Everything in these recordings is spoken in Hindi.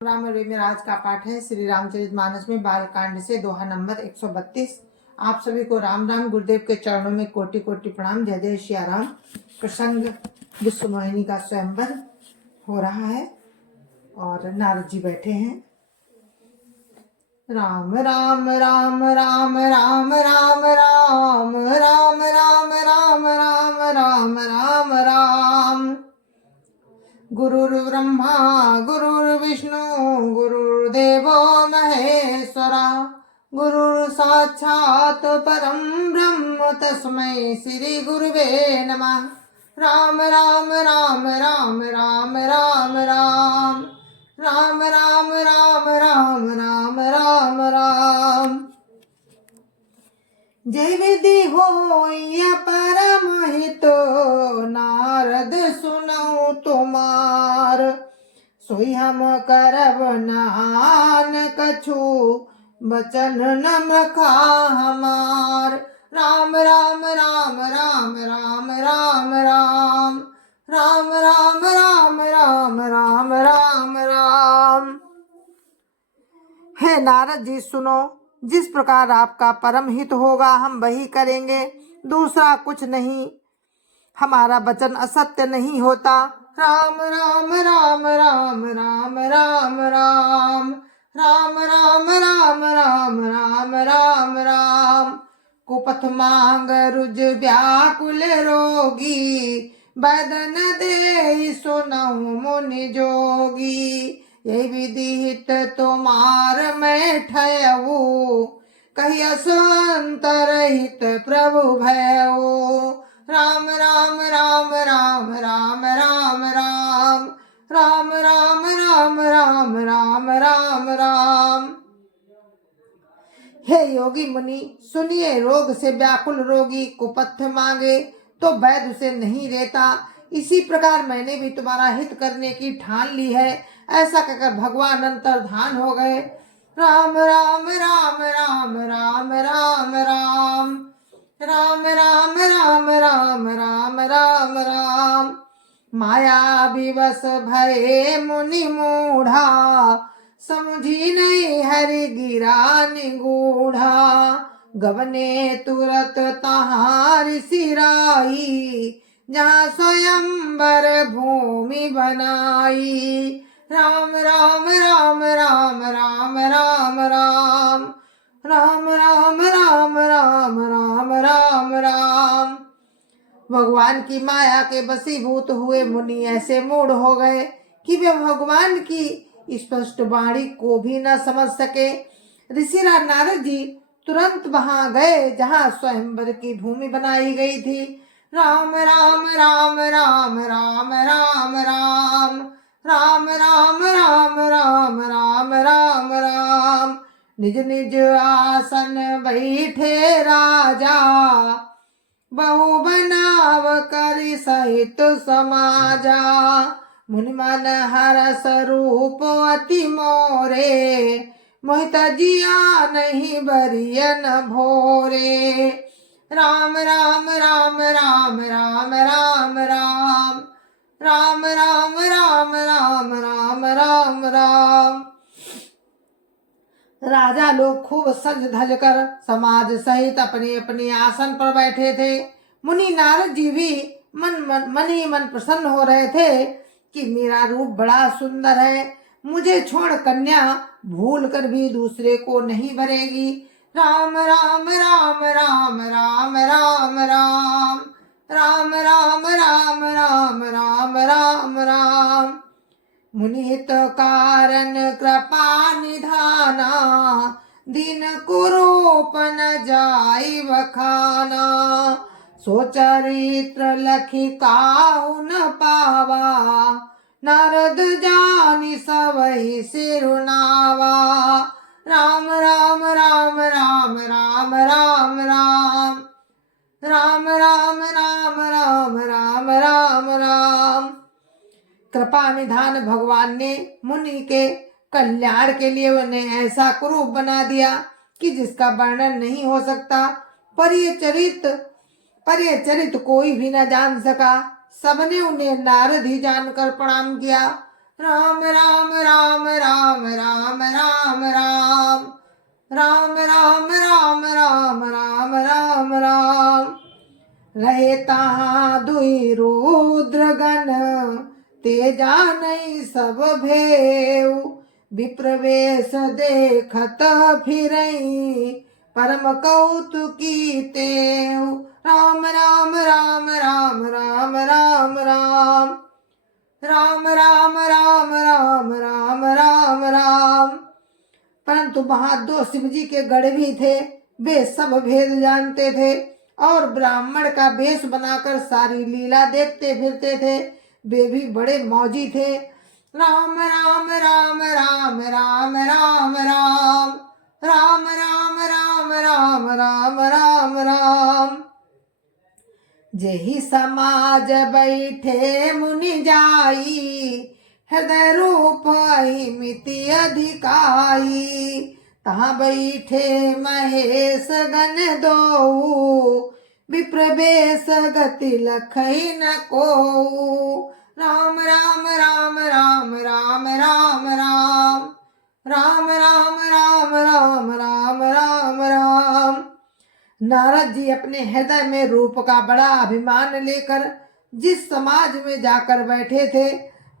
राम में आज का पाठ है श्री रामचरितमानस में बालकांड से दोहा नंबर 132। आप सभी को राम राम। गुरुदेव के चरणों में कोटि कोटि प्रणाम। जय जय श्री राम। प्रसंग विश्व मोहिनी का स्वयंवर हो रहा है और नारद जी बैठे हैं। राम राम राम राम राम राम राम राम राम राम राम राम राम राम। गुरुर्ब्रह्मा गुरुर्विष्णु गुरुर्देवो महेश्वरा गुरुर् साक्षात् परं ब्रह्म तस्मै श्री गुरुवे नमः। राम राम राम राम राम राम राम राम राम राम राम राम राम राम। जय विधि होय परम हितो नारद सुनऊ तुमार। सोई हम करब नहान कछु बचन न मखा हमार। राम राम राम राम राम राम राम राम राम राम राम राम राम राम। हे नारद जी सुनो, जिस प्रकार आपका परम हित होगा हम वही करेंगे, दूसरा कुछ नहीं। हमारा वचन असत्य नहीं होता। राम राम राम राम राम राम राम राम राम राम राम राम राम राम। कुपथ मांग रुज व्याकुल रोगी बदन दे सुनहु मुनि जोगी। ये विदित तुमार मैं ठयऊ कहिया संतर हित प्रभु भयऊ। राम राम राम राम राम राम राम राम राम राम राम राम राम राम। हे योगी मुनि सुनिए, रोग से व्याकुल रोगी कुपथ मांगे तो वैद्य उसे नहीं देता। इसी प्रकार मैंने भी तुम्हारा हित करने की ठान ली है। ऐसा कहकर भगवान अंतर्धान हो गए। राम राम राम राम राम राम राम राम राम राम राम राम राम राम। माया विवश भये मुनि मूढ़ा समझी नहीं हरि गिरा निगूढ़ा। गबने तुरत तहार सिराई जहाँ स्वयंवर भूमि बनाई। राम राम राम राम राम राम राम राम राम राम राम राम राम राम। भगवान की माया के वशीभूत हुए मुनि ऐसे मूढ़ हो गए कि वे भगवान की स्पष्ट वाणी को भी न समझ सके। ऋषिराज नारद जी तुरंत वहां गए जहां स्वयंवर की भूमि बनाई गई थी। राम राम राम राम राम राम राम राम राम राम राम राम राम राम। निज निज आसन बैठे राजा बहु बनाव करि सहित समाजा। मुनि मन हरस रूप अति मोरे मोहित जिया नहीं बरियन भोरे। राम राम राम राम राम राम राम राम राम राम राम राम राम राम। राजा लोग खूब सज धज कर समाज सहित अपने अपने आसन पर बैठे थे। मुनि नारद जी भी मन ही मन प्रसन्न हो रहे थे कि मेरा रूप बड़ा सुंदर है, मुझे छोड़ कन्या भूल कर भी दूसरे को नहीं भरेगी। राम राम राम राम राम राम राम राम राम राम राम राम राम राम। मुनिहित कारण कृपा निधाना दिन कुरूप न जाई बखाना। सो चरित्र लखी काहु न पावा नारद जानि सबहि सिरुनावा। राम राम राम राम राम राम राम राम राम राम राम राम राम राम। कृपा निधान भगवान ने मुनि के कल्याण के लिए उन्हें ऐसा कुरूप बना दिया कि जिसका वर्णन नहीं हो सकता। पर ये चरित कोई भी न जान सका। सबने उन्हें नारद ही जानकर प्रणाम किया। राम राम राम राम राम राम राम राम राम राम राम राम राम राम राम रहे तहाँ दुई रुद्रगण तेजा नहीं सब भेव विप्रवेश देखत फिरई परम कौतुकी तेव राम राम राम राम राम राम राम राम राम राम राम राम राम राम। परंतु वहां दो शिव जी के गढ़ भी थे। वे सब भेद जानते थे और ब्राह्मण का वेश बनाकर सारी लीला देखते फिरते थे। वे भी बड़े मौजी थे। राम राम राम राम राम राम राम राम राम राम राम राम राम राम। जेहि समाज बैठे मुनि जाई हृदय रूप मिति अधिकाई तहाँ बैठे महेश गण दो विप्रवेश गति लखई न को राम राम राम राम राम राम राम राम राम राम राम राम राम राम। नारद जी अपने हृदय में रूप का बड़ा अभिमान लेकर जिस समाज में जाकर बैठे थे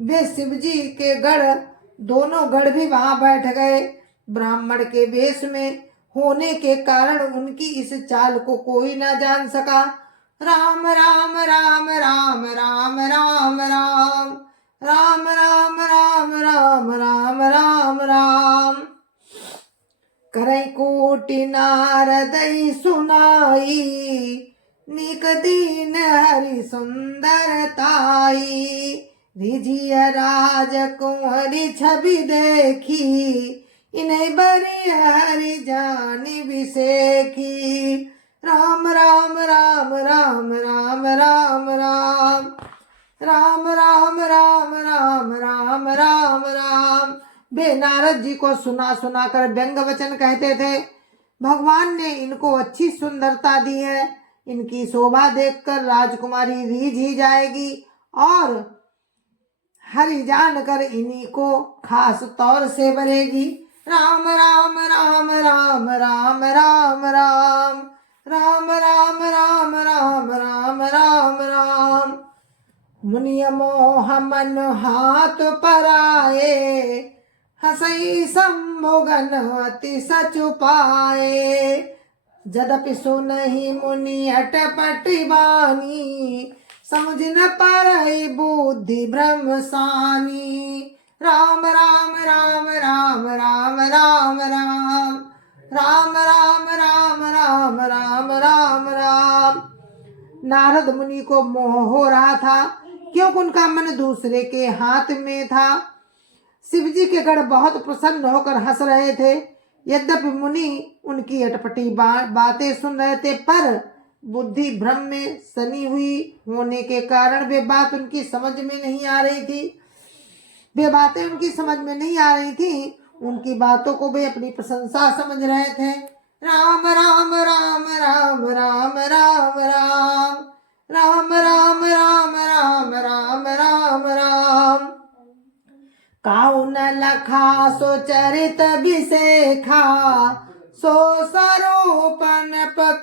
वे शिव जी के गढ़ दोनों गढ़ भी वहां बैठ गए। ब्राह्मण के वेश में होने के कारण उनकी इस चाल को कोई ना जान सका। राम राम राम राम राम राम राम राम राम राम राम राम राम राम। करई कोटि नारदई सुनाई निक दीन हरि सुंदरताई रिझिया राज कुंवरी छवि देखी इन्हें बड़ी हरि जानी बिसेखी राम राम राम राम राम राम राम राम राम राम राम राम राम राम। वे नारद जी को सुना सुना कर व्यंग वचन कहते थे। भगवान ने इनको अच्छी सुंदरता दी है। इनकी शोभा देखकर राजकुमारी रीझ ही जाएगी और हरि जान कर इन्हीं को खास तौर से बनेगी। राम राम राम राम राम राम राम राम राम राम राम राम राम राम। मुनिय मोह मन हाथ पराए हसई संभोगन अति सचु पाए जदपि सुनहि मुनि अटपटि बानी समझ न पारई बुद्धि भ्रम सानी राम राम राम राम राम राम राम राम राम राम राम राम राम राम। नारद मुनि को मोह हो रहा था क्योंकि उनका मन दूसरे के हाथ में था। शिव जी के गढ़ बहुत प्रसन्न होकर हंस रहे थे। यद्यपि मुनि उनकी अटपटी बातें सुन रहे थे पर बुद्धि भ्रम में सनी हुई होने के कारण वे बात उनकी समझ में नहीं आ रही थी। वे बातें उनकी समझ में नहीं आ रही थी। उनकी बातों को वे अपनी प्रशंसा समझ रहे थे। राम राम राम राम राम राम राम राम राम राम राम राम राम राम। काऊ न लखा सो चरित विशेखा सो सरूपन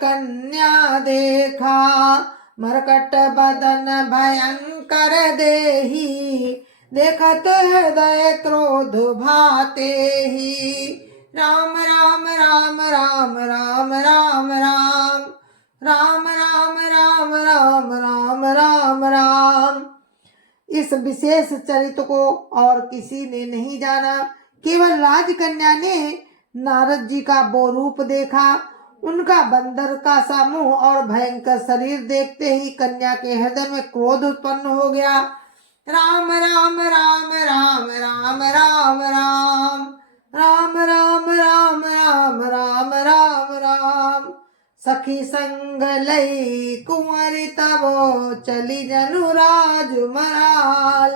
कन्या देखा मरकट बदन भयंकर देही देखत हृदय क्रोध भाते ही राम राम राम राम राम राम राम राम राम राम राम राम राम राम। इस विशेष चरित्र को और किसी ने नहीं जाना। केवल राजकन्या ने नारद जी का वो रूप देखा। उनका बंदर का सा मुंह और भयंकर शरीर देखते ही कन्या के हृदय में क्रोध उत्पन्न हो गया। राम राम राम राम राम राम राम राम राम राम राम राम राम राम। सखी संग लई कुंवरी तबो चली जनु राजमहाल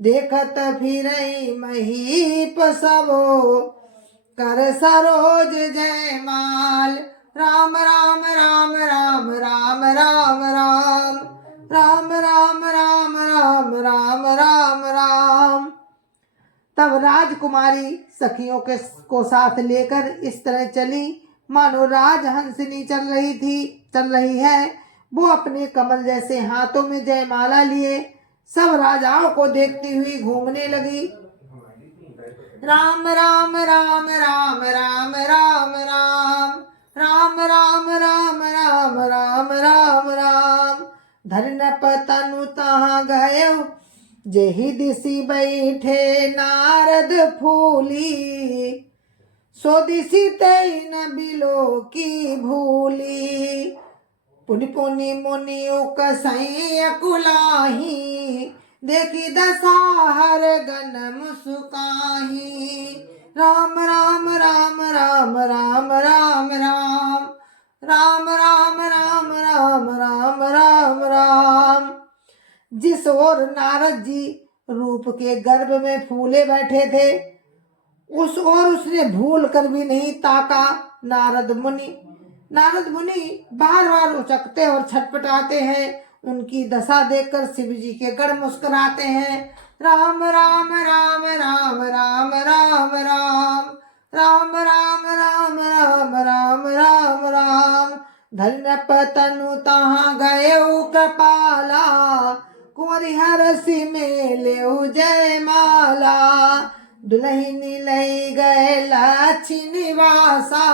देखत फिरई महीप सबो कर सरोज जयमाल राम राम राम राम राम राम राम राम राम राम राम राम राम राम। तब राजकुमारी सखियों के को साथ लेकर इस तरह चली मानो राजहंसिनी चल रही है। वो अपने कमल जैसे हाथों में जयमाला लिए सब राजाओं को देखती हुई घूमने लगी। राम राम राम राम राम राम राम राम राम राम राम राम राम राम धन पतनु तहाँ गयो जेहि दिशि बैठे नारद फूली सो दिशि तई न बिलो की भूली पुनि पुनि मुनि उकसई अकुलाही देखी दशा हर गन मुस्काही। राम राम राम राम राम राम राम राम राम राम राम राम राम राम। जिस ओर नारद जी रूप के गर्भ में फूले बैठे थे उस ओर उसने भूल कर भी नहीं ताका। नारद मुनि बार बार उचकते और छटपटाते हैं। उनकी दशा देखकर शिव जी के गण मुस्कुराते हैं। राम राम राम राम राम राम राम राम राम राम राम राम राम राम धन्य पतनु तहाँ गए कृपाला कुंवरी हरसि मेले जय माला दुल्हनी लई गए लाछि निवासा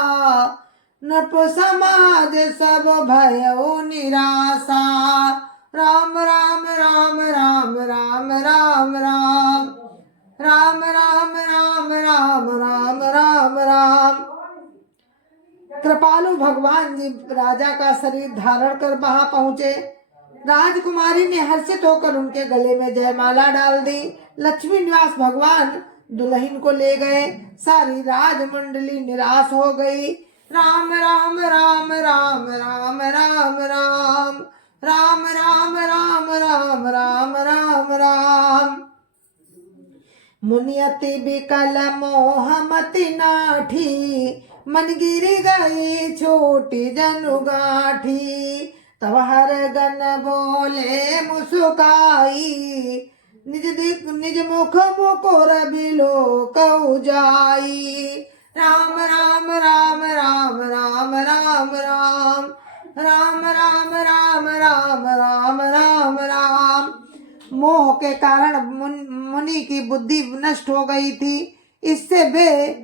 नप समाज सब भयो निराशा। राम राम राम राम राम राम राम राम राम राम राम राम राम राम। कृपालु भगवान जी राजा का शरीर धारण कर वहां पहुंचे। राजकुमारी ने हर्षित होकर उनके गले में जयमाला डाल दी। लक्ष्मी निवास भगवान दुल्हन को ले गए। सारी राजमंडली निराश हो गई। राम राम राम राम राम राम राम राम राम राम राम राम राम राम। मुनियति बिकल मोहमति नाठी मन गिरी गई छोटी जनुगाठी तब हर गन बोले मुस्काई निज मुख मुकुर बिलो कऊ जाई। राम राम राम राम राम राम राम राम राम राम राम राम राम राम। मोह के कारण मुनि की बुद्धि नष्ट हो गई थी। इससे वे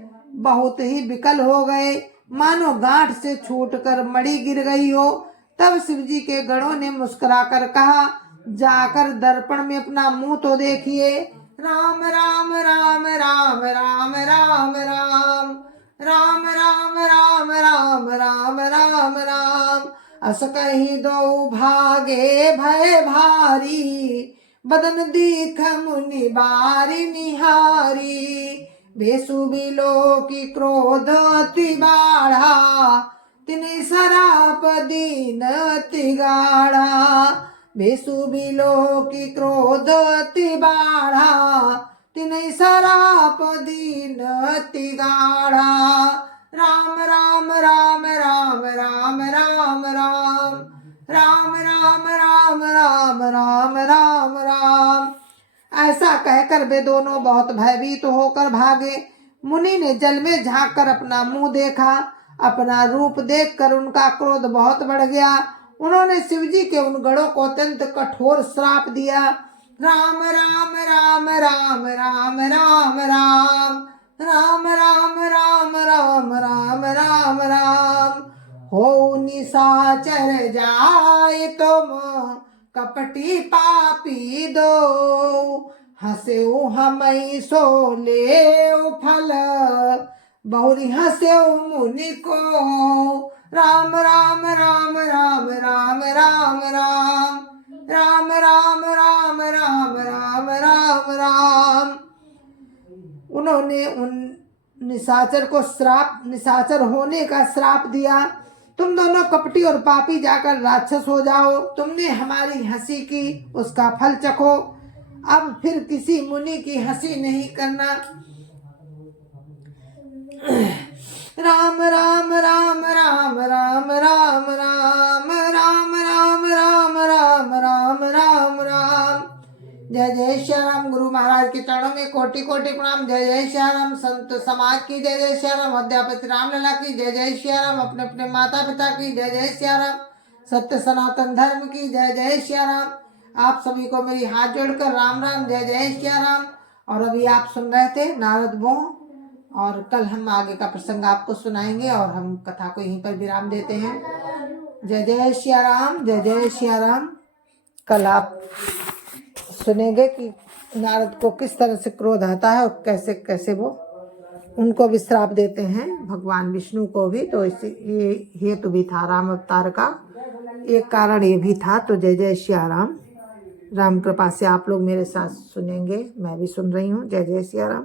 बहुत ही विकल हो गए मानो गांठ से छूटकर मणि गिर गई हो। तब शिव जी के गणों ने मुस्कुराकर कहा जाकर दर्पण में अपना मुंह तो देखिए। राम राम राम राम राम राम राम राम राम राम राम राम राम राम। अस कहीं दो भागे भय भारी बदन दीख मुनि बारी निहारी बेसु बिलो की क्रोध अति बाढ़ा तिनि सराप दीन अति गाढ़ा बेसु बिलो की क्रोध अति बाढ़ा तिनि सराप दीन अति गाढ़ा। राम राम राम राम राम राम राम राम राम राम राम राम राम राम। ऐसा कहकर वे दोनों बहुत भयभीत होकर भागे। मुनि ने जल में झांक कर अपना मुंह देखा। अपना रूप देखकर उनका क्रोध बहुत बढ़ गया। उन्होंने शिवजी के उन गणों को अत्यंत कठोर श्राप दिया। राम राम राम राम राम राम राम राम राम राम राम राम राम राम। हो निशाचर जाए तुम कपटी पापी दो हंसे हमई सो ले फल बहुरी हंसे मुनि को। राम राम राम राम राम राम राम राम राम राम राम राम राम राम। उन्होंने उन निशाचर होने का श्राप दिया। तुम दोनों कपटी और पापी जाकर राक्षस हो जाओ। तुमने हमारी हंसी की उसका फल चखो। अब फिर किसी मुनि की हंसी नहीं करना। राम राम राम राम राम राम राम राम राम राम राम राम राम राम। जय जय श्री राम। गुरु महाराज के चरणों में कोटि कोटि कोटि प्रणाम। जय जय श्री राम। संत समाज की जय जय श्री राम। अध्यापति रामलला की जय जय श्री राम। अपने अपने माता पिता की जय जय श्री राम। सत्य सनातन धर्म की जय जय श्री राम। आप सभी को मेरी हाथ जोड़कर राम राम जय जय श्री राम। और अभी आप सुन रहे थे नारद वो, और कल हम आगे का प्रसंग आपको सुनाएंगे और हम कथा को यहीं पर विराम देते हैं। जय जय श्री राम, जय जय श्री राम। कल आप सुनेंगे कि नारद को किस तरह से क्रोध आता है और कैसे कैसे वो उनको भी श्राप देते हैं, भगवान विष्णु को भी। तो इसी ये हेतु भी था राम अवतार का, एक कारण ये भी था। तो जय जय श्री राम। राम कृपा से आप लोग मेरे साथ सुनेंगे, मैं भी सुन रही हूँ। जय जय श्री राम।